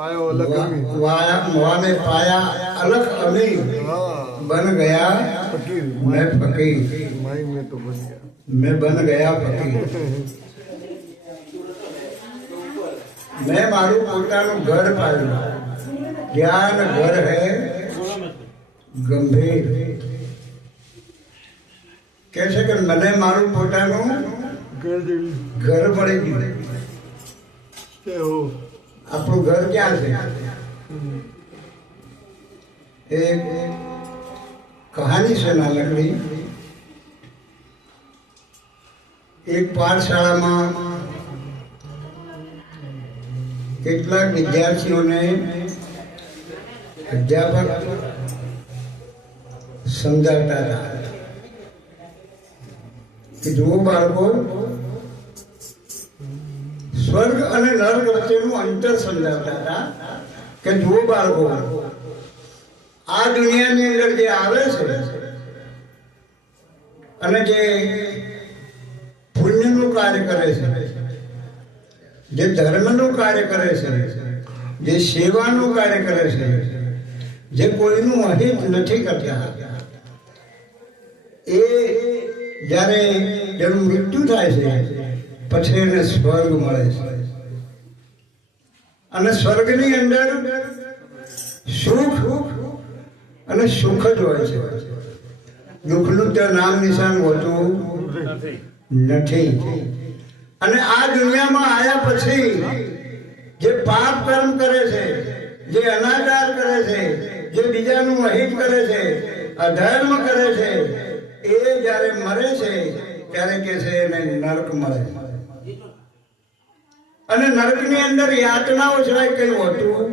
पायो अलग अमीर मुआ में पाया अलग अमीर बन गया फकीर मैं फकीर माई में तो बन गया मैं बन गया फकीर मैं मारू પોતાનું ઘર પાડ્યું જ્ઞાન ઘર હે ગંભીર કહે છે કે મને મારું પોતાનું घर जेवी ઘર મળી ગયું से हो આપણું ઘર ક્યાં છે એક કહાની છે નાનકડી એક પાઠશાળામાં કેટલાક વિદ્યાર્થીઓને અધ્યાપક સમજાવતા હતા કે જુઓ બાળકો સ્વર્ગ અને નર્ક વચ્ચેનું અંતર સમજાવતા હતા કે જુઓ બાળકો આ દુનિયાની અંદર જે આવે છે અને જે પુણ્યનું કાર્ય કરે છે જે ધર્મનું કાર્ય કરે છે જે સેવાનું કાર્ય કરે છે જે કોઈનું અહિત નથી કરતા એ જ્યારે જેનું મૃત્યુ થાય છે પછી એને સ્વર્ગ મળે છે અને સ્વર્ગની અંદર સુખ અને સુખ જ હોય છે દુઃખનું ત્યાં નામ નિશાન હોતું નથી અને આ દુનિયામાં આવ્યા પછી જે પાપ કર્મ કરે છે જે અનાચાર કરે છે જે બીજાનું અહિત કરે છે અધર્મ કરે છે એ જ્યારે મરે છે ત્યારે કે છે એને નરક મળે અને નરકની અંદર યાતનાઓ સિવાય કઈ હોતું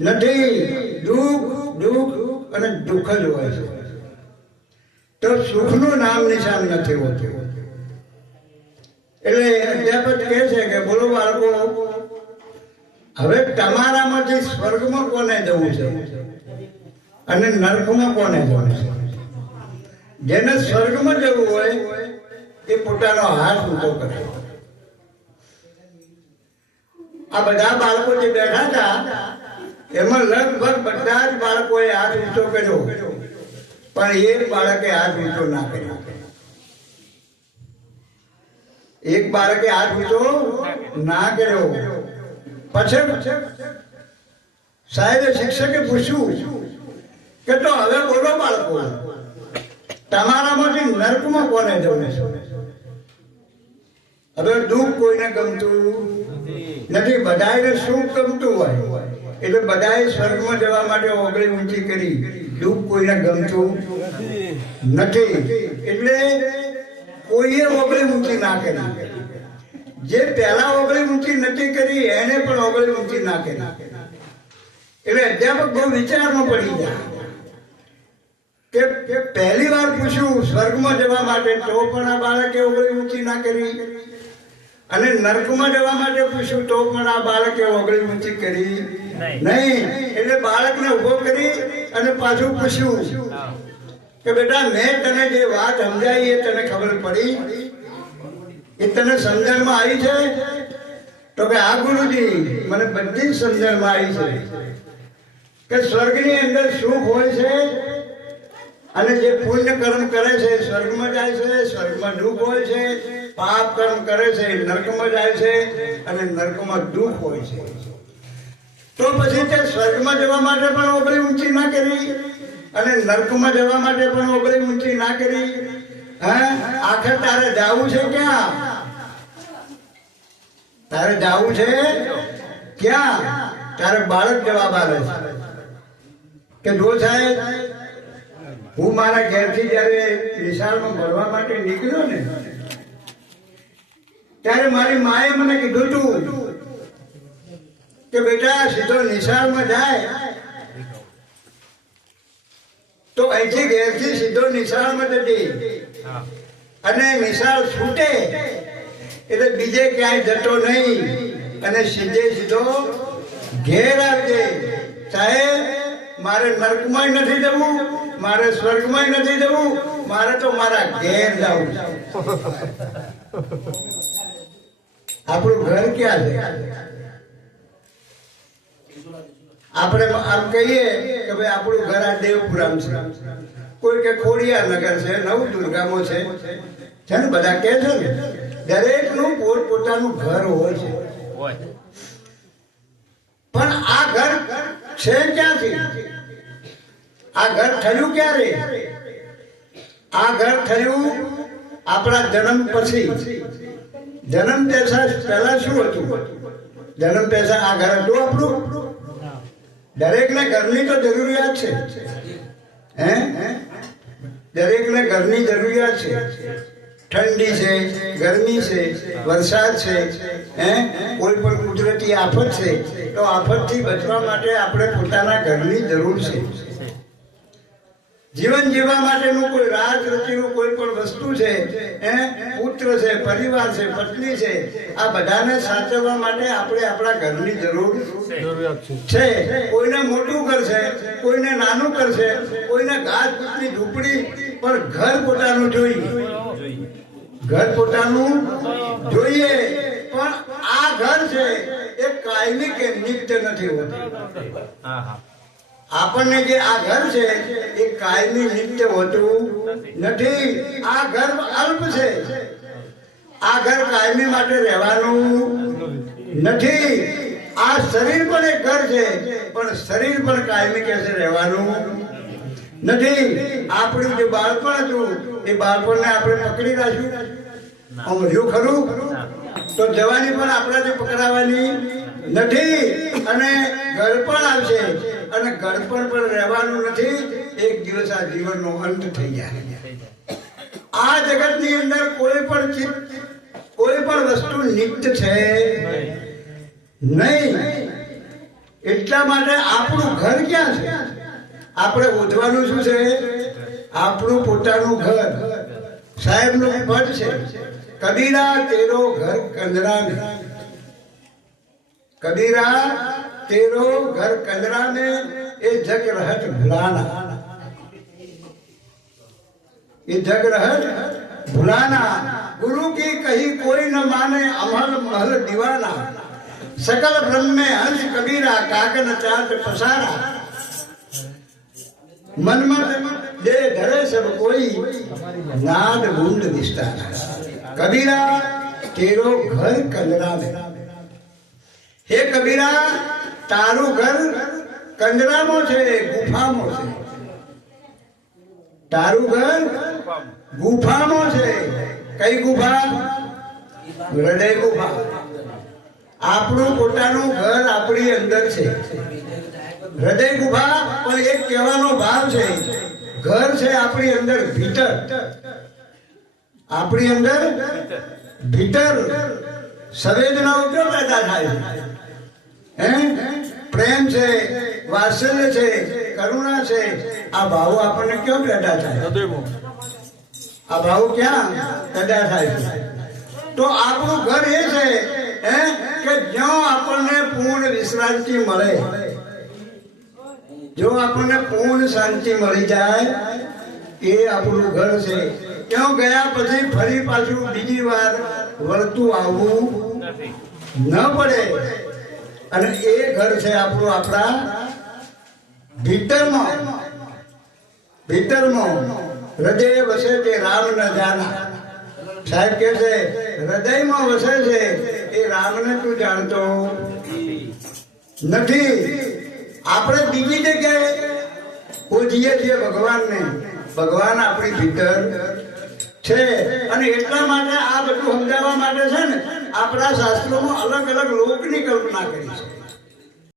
નથી દુઃખ દુઃખ અને દુઃખ જ હોય છે તો સુખનું નામ નિશાન નથી હોતું એટલે અધ્યાપક કહે છે કે બોલો બાળકો હવે તમારામાંથી સ્વર્ગમાં કોને જવું છે અને નરકમાં કોને જવું છે જેને સ્વર્ગમાં જવું હોય એ પોતાનો હાથ ઊંચો કરે આ બધા બાળકો જે બેઠા હતા એમાં લગભગ બધા જ બાળકોએ હાથ ઊંચો કર્યો પણ એક બાળકે હાથ ઊંચો ના કર્યો એક બાળકે હાથ ઊંચો ના કર્યો પછી સાહેબે શિક્ષકે પૂછ્યું કે તો હવે બોલો બાળકો તમારામાંથી નરકમાં કોને જવું છે હવે દુઃખ કોઈને ગમતું નથી બધાને સુખ ગમતું હોય એટલે બધાએ સ્વર્ગમાં જવા માટે ઓગળી ઊંચી કરી દુઃખ કોઈને ગમતું નથી એટલે કોઈએ ઓગળી ઊંચી ના કરી જે પહેલા ઓગળી ઊંચી નથી કરી એને પણ ઓગળી ઊંચી ના કરી એટલે અધ્યાપક બહુ વિચારમાં પડી જાય કે પહેલી વાર પૂછ્યું સ્વર્ગમાં જવા માટે તો પણ આ બાળકે ઓગળી ઊંચી ના કરી અને નરકમાં જવા માટે પૂછ્યું તો પણ આ બાળકે ઓગળી ઊંચી કરી નહીં એટલે બાળકને ઉભો કરી અને પાછું પૂછ્યું કે બેટા મેં તને જે વાત સમજાવી એ તને ખબર પડી એ તને સમજણમાં આવી છે તો કે આ ગુરુજી મને બધી જ સમજણમાં આવી છે કે સ્વર્ગની અંદર સુખ હોય છે અને જે પુણ્ય કર્મ કરે છે સ્વર્ગમાં જાય છે સ્વર્ગમાં દુઃખ હોય છે પાપ કર્મ કરે છે નરકમાં જાય છે અને નરકમાં દુઃખ હોય છે તો પછી તે સ્વર્ગમાં જવા માટે પણ ઓગળી ઊંચી ના કરી અને નરકમાં જવા માટે પણ ઓગળી ઊંચી ના કરી હે આખરે તારે જાવું છે ક્યાં તારે જાવું છે ક્યાં તારે બાળક જવાબ આવે છે કે જો સાહેબ હું મારા ઘેરથી જયારે નિશાળમાં ભણવા માટે નીકળ્યો ને ત્યારે મારી માએ મને કીધું હતું કે બેટા સીધો નિશાળમાં જાય તો અહીંથી ઘેરથી સીધો નિશાળમાં જજે અને નિશાળ છૂટે એટલે બીજે ક્યાંય જતો નહીં અને સીધે સીધો ઘેર આવજે સાહેબ મારે નરકમાં નથી જવું મારે સ્વર્ગમાં નથી જવું મારે તો મારા ઘેર જવું આપણું ઘર ક્યાં છે આપણે આમ કહીએ કે ભાઈ આપણું ઘર આ દેવપુરામ છે, કોઈ કે ખોડિયાર નગર છે, નવદુર્ગામાં છે ને બધા કે છે ને, દરેકનું પોતપોતાનું ઘર હોય છે. પણ આ ઘર છે ક્યાંથી? આ ઘર થયું ક્યારે? આ ઘર થયું આપણા જન્મ પછી. જન્મ પહેલા શું હતું? જન્મ પહેલા આ ઘર હતું આપણું? દરેકને ઘરની તો જરૂરિયાત છે, હે? દરેકને ઘરની જરૂરિયાત છે. ઠંડી છે, ગરમી છે, વરસાદ છે, હે? કોઈ પણ કુદરતી આફત છે, તો આફતથી બચવા માટે આપણે પોતાના ઘરની જરૂર છે. જીવન જીવવા માટેનું કોઈ રાજ રચીનું કોઈ પણ વસ્તુ છે, હે? પુત્ર છે, પરિવાર છે, પત્ની છે, આ બધાને સાચવવા માટે આપણે આપણા ઘરની જરૂરિયાત છે. કોઈને મોટું કરશે, કોઈને નાનું કરશે, કોઈને ઘાસ પૂછની ઝૂંપડી, પણ ઘર પોતાનું જોઈએ. ઘર પોતાનું જોઈએ. પણ આ ઘર છે એ કાયમી કે નિત્ય નથી હોતું. આપણને જે આ ઘર છે એ કાયમી નિત્ય હોતું નથી. આ ઘર અલ્પ છે. આ ઘર કાયમી માટે રહેવાનું નથી. આ શરીર પણ એક ઘર છે, પણ શરીર પણ કાયમી કે છે રહેવાનું નથી. આપણું જે બાળપણ હતું એ બાળપણને આપણે પકડી રાખ્યું, આમ રહ્યું ખરું? તો જવાની પણ આપણાથી પકડાવાની નથી. અને ગળપણ આવશે, અને ગળપણ પણ રહેવાનું નથી. એક દિવસ આ જીવનનો અંત થઈ જાય. આ જગતની અંદર કોઈ પણ વસ્તુ નિત્ય છે નહીં. એટલા માટે આપણું ઘર ક્યાં છે? આપણે ઓઢવાનું શું છે? આપણું પોતાનું ઘર. સાહેબનું પદ છે, કબીરા તેરો ઘર કંદરા में. कबीरा तेरो घर कंदरा में ये जग रहत भुलाना. ये जग रहत भुलाना. गुरु की कही कोई न माने अमल महल दीवाना. सकल ब्रह्म में हंस कबीरा काकन चाट पसारा. मन मत दे धरे सब कोई नाद बूंद विस्तारा. कबीरा तेरो घर कंदरा में. हे कबीरा तारू घर कंदराમાં છે, ગુફામાં છે. તારું ઘર ગુફામાં છે. કઈ ગુફા? હૃદય ગુફા. આપણું પોતાનું ઘર આપણી અંદર છે. હૃદય ગુફા પણ એક કહેવાનો ભાવ છે. ઘર છે આપણી અંદર ભીતર. આપણી અંદર ભીતર સંવેદનાઓ ક્યાં પેદા થાય? પ્રેમ છે, વાત્સલ્ય છે, કરુણા છે. આ ભાવો આપણને ક્યાં પેદા થાય? આ ભાવો ક્યાં પેદા થાય? તો આપણું ઘર એ છે કે જ્યાં આપણને પૂર્ણ વિશ્રાંતિ મળે. જો આપણને પૂર્ણ શાંતિ મળી જાય એ આપણું ઘર છે. ત્યાં ગયા પછી ફરી પાછું બીજી વાર વળતું આવવું ન પડે. અને એ ઘર છે આપણું આપણા ભીતરમાં. હૃદય વસે તે રામ ન જાના. સાહેબ કે છે હૃદયમાં વસે છે એ રામને તું જાણતો નથી. આપણે બીજી જગ્યાએ પૂજીએ છીએ ભગવાનને. ભગવાન આપણી ભીતર છે. અને એટલા માટે આ બધું સમજાવવા માટે છે ને આપણા શાસ્ત્રોમાં અલગ અલગ લોકની કલ્પના કરી છે.